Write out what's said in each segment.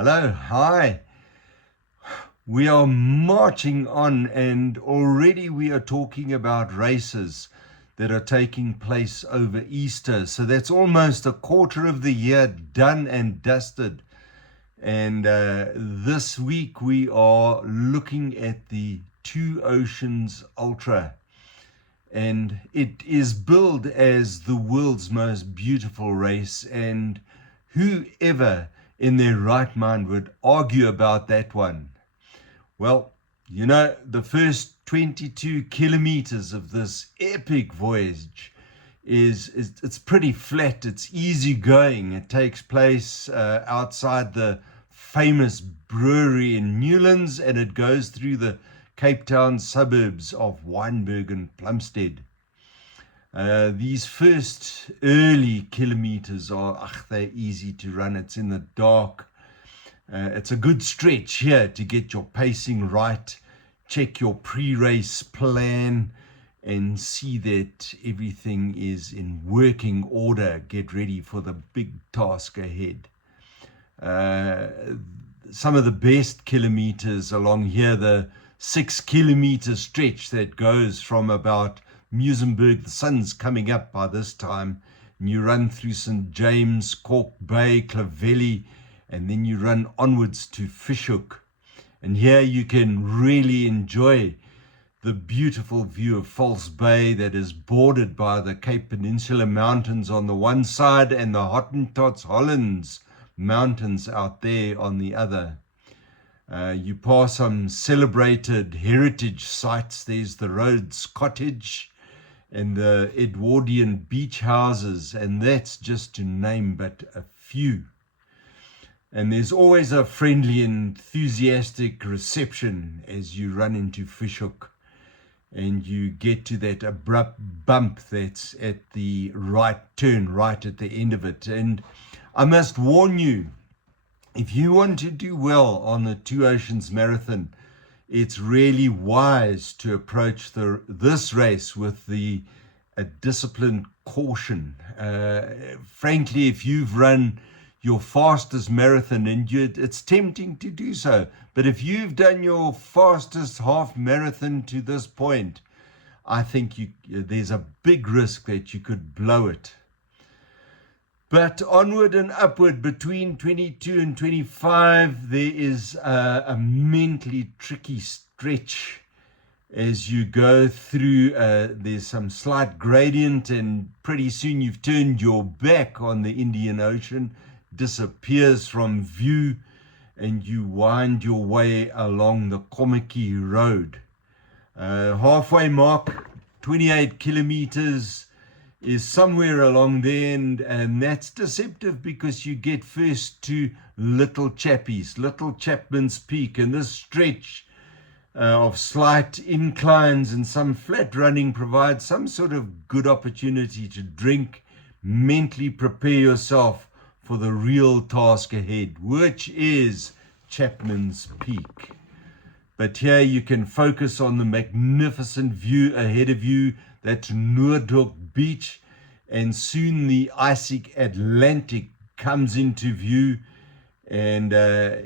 Hello, hi. We are marching on, and already we are talking about races that are taking place over Easter. So that's almost a quarter of the year done and dusted. And this week we are looking at the Two Oceans Ultra. And it is billed as the world's most beautiful race. And whoever in their right mind would argue about that one? Well, the first 22 kilometers of this epic voyage it's pretty flat. It's easy going. It takes place outside the famous brewery in Newlands, and it goes through the Cape Town suburbs of Wynberg and Plumstead. These first early kilometers they're easy to run. It's in the dark. It's a good stretch here to get your pacing right, check your pre-race plan, and see that everything is in working order. Get ready for the big task ahead. Some of the best kilometers along here, the 6-kilometer stretch that goes from about Muizenberg, the sun's coming up by this time, and you run through St. James, Cork Bay, Clovelly, and then you run onwards to Fishhook. And here you can really enjoy the beautiful view of False Bay that is bordered by the Cape Peninsula Mountains on the one side and the Hottentots Hollands Mountains out there on the other. You pass some celebrated heritage sites. There's the Rhodes Cottage and the Edwardian beach houses, and that's just to name but a few. And there's always a friendly, enthusiastic reception as you run into Fishhook and you get to that abrupt bump that's at the right turn, right at the end of it. And I must warn you, if you want to do well on the Two Oceans Marathon, it's really wise to approach this race with a disciplined caution. Frankly, if you've run your fastest marathon, and it's tempting to do so, but if you've done your fastest half marathon to this point, I think there's a big risk that you could blow it. But onward and upward between 22 and 25, there is a mentally tricky stretch as you go through. There's some slight gradient, and pretty soon you've turned your back on the Indian Ocean, disappears from view, and you wind your way along the Kommetjie Road. Halfway mark, 28 kilometers, is somewhere along there, and that's deceptive because you get first to Little Chapman's Peak, and this stretch of slight inclines and some flat running provides some sort of good opportunity to drink, mentally prepare yourself for the real task ahead, which is Chapman's Peak. But here you can focus on the magnificent view ahead of you. That's Noordhoek Beach, and soon the icy Atlantic comes into view, and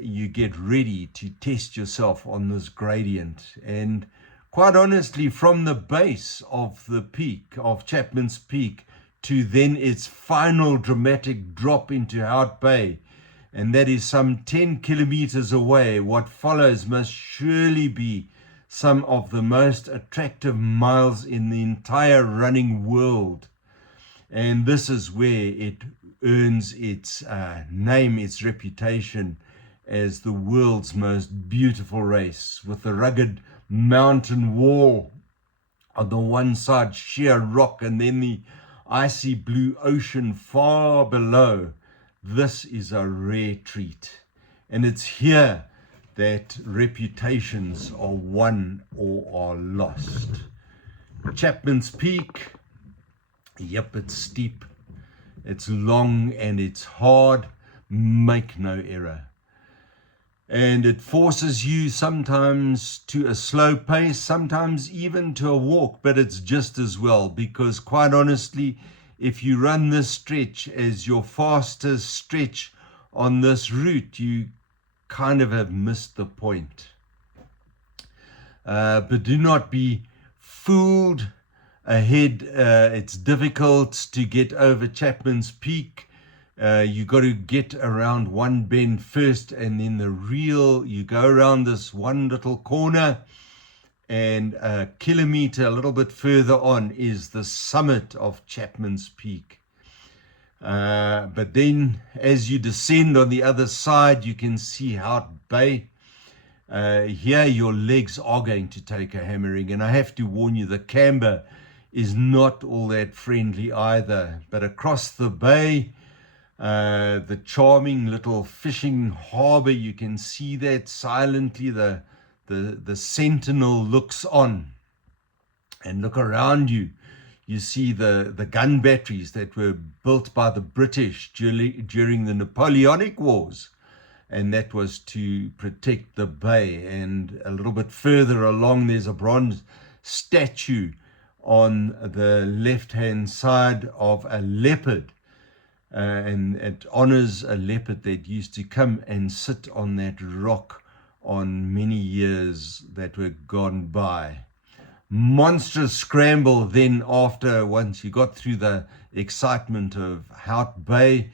you get ready to test yourself on this gradient. And quite honestly, from the base of the peak, of Chapman's Peak, to then its final dramatic drop into Hout Bay, and that is some 10 kilometers away, what follows must surely be some of the most attractive miles in the entire running world. And this is where it earns its name, its reputation as the world's most beautiful race, with the rugged mountain wall on the one side, sheer rock, and then the icy blue ocean far below. This is a rare treat, and it's here that reputations are won or are lost. Chapman's Peak, yep, it's steep, it's long, and it's hard, make no error. And it forces you sometimes to a slow pace, sometimes even to a walk, but it's just as well, because quite honestly, if you run this stretch as your fastest stretch on this route, you kind of have missed the point. But do not be fooled ahead. It's difficult to get over Chapman's Peak. You got to get around one bend first, and then you go around this one little corner, and a kilometre a little bit further on is the summit of Chapman's Peak. But then as you descend on the other side, you can see Hout Bay. Here your legs are going to take a hammering, and I have to warn you, the camber is not all that friendly either. But across the bay, the charming little fishing harbor, you can see that silently the sentinel looks on. And look around you. You see the gun batteries that were built by the British during the Napoleonic Wars. And that was to protect the bay. And a little bit further along, there's a bronze statue on the left-hand side of a leopard. And it honors a leopard that used to come and sit on that rock on many years that were gone by. Monstrous scramble then once you got through the excitement of Hout Bay,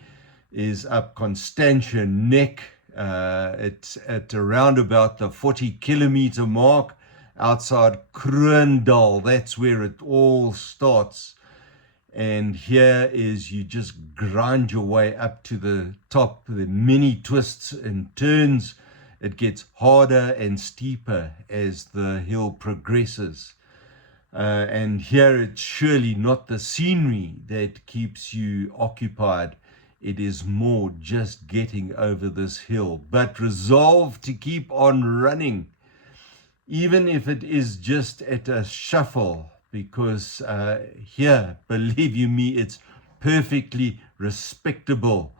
is up Constantia Neck. It's at around about the 40-kilometre mark outside Kroondal. That's where it all starts. And here is you just grind your way up to the top. The many twists and turns. It gets harder and steeper as the hill progresses. And here it's surely not the scenery that keeps you occupied. It is more just getting over this hill. But resolve to keep on running, even if it is just at a shuffle, because here, believe you me, it's perfectly respectable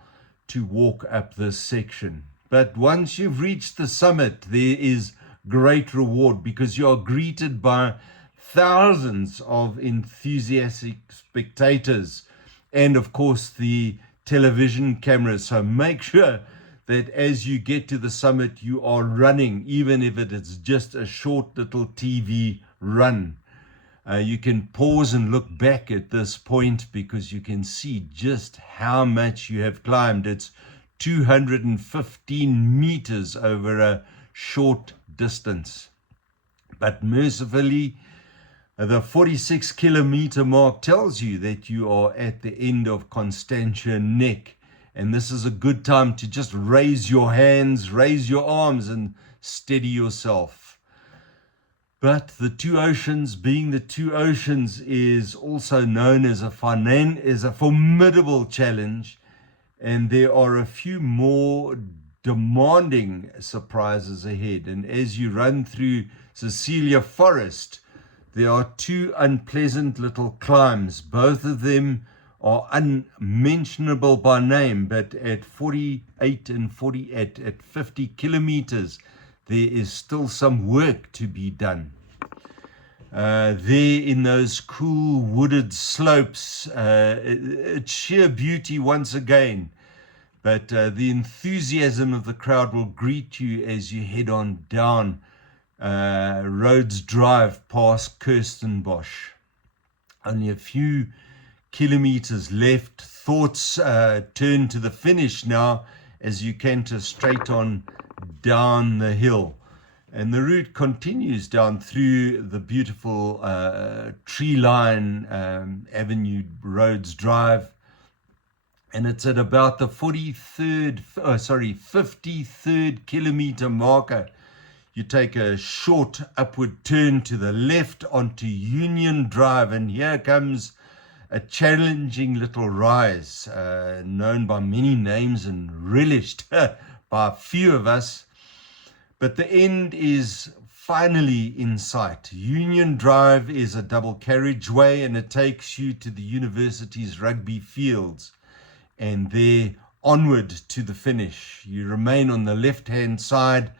to walk up this section. But once you've reached the summit, there is great reward, because you are greeted by thousands of enthusiastic spectators and, of course, the television cameras. So make sure that as you get to the summit, you are running, even if it is just a short little TV run. You can pause and look back at this point, because you can see just how much you have climbed. It's 215 meters over a short distance. But mercifully, the 46-kilometer mark tells you that you are at the end of Constantia Neck. And this is a good time to just raise your hands, raise your arms, and steady yourself. But the two oceans, being the two oceans, is also known as a formidable challenge. And there are a few more demanding surprises ahead. And as you run through Cecilia Forest, there are two unpleasant little climbs. Both of them are unmentionable by name, but at 48 and 50 kilometers, there is still some work to be done. There in those cool wooded slopes, it's sheer beauty once again. But the enthusiasm of the crowd will greet you as you head on down Rhodes Drive past Kirstenbosch. Only a few kilometers left. Thoughts turn to the finish now as you canter straight on down the hill. And the route continues down through the beautiful tree line Avenue Rhodes Drive. And it's at about the 53rd kilometer marker. You take a short upward turn to the left onto Union Drive, and here comes a challenging little rise, known by many names and relished by a few of us. But the end is finally in sight. Union Drive is a double carriageway, and it takes you to the university's rugby fields, and there onward to the finish. You remain on the left-hand side,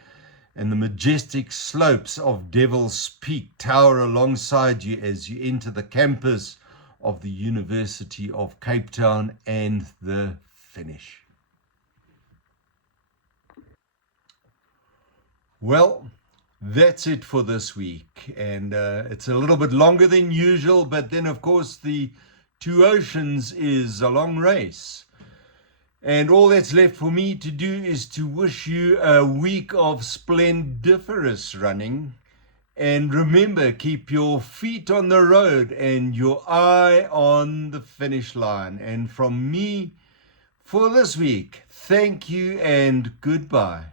and the majestic slopes of Devil's Peak tower alongside you as you enter the campus of the University of Cape Town and the finish. Well, that's it for this week. And it's a little bit longer than usual, but then, of course, the Two Oceans is a long race. And all that's left for me to do is to wish you a week of splendiferous running. And remember, keep your feet on the road and your eye on the finish line. And from me for this week, thank you and goodbye.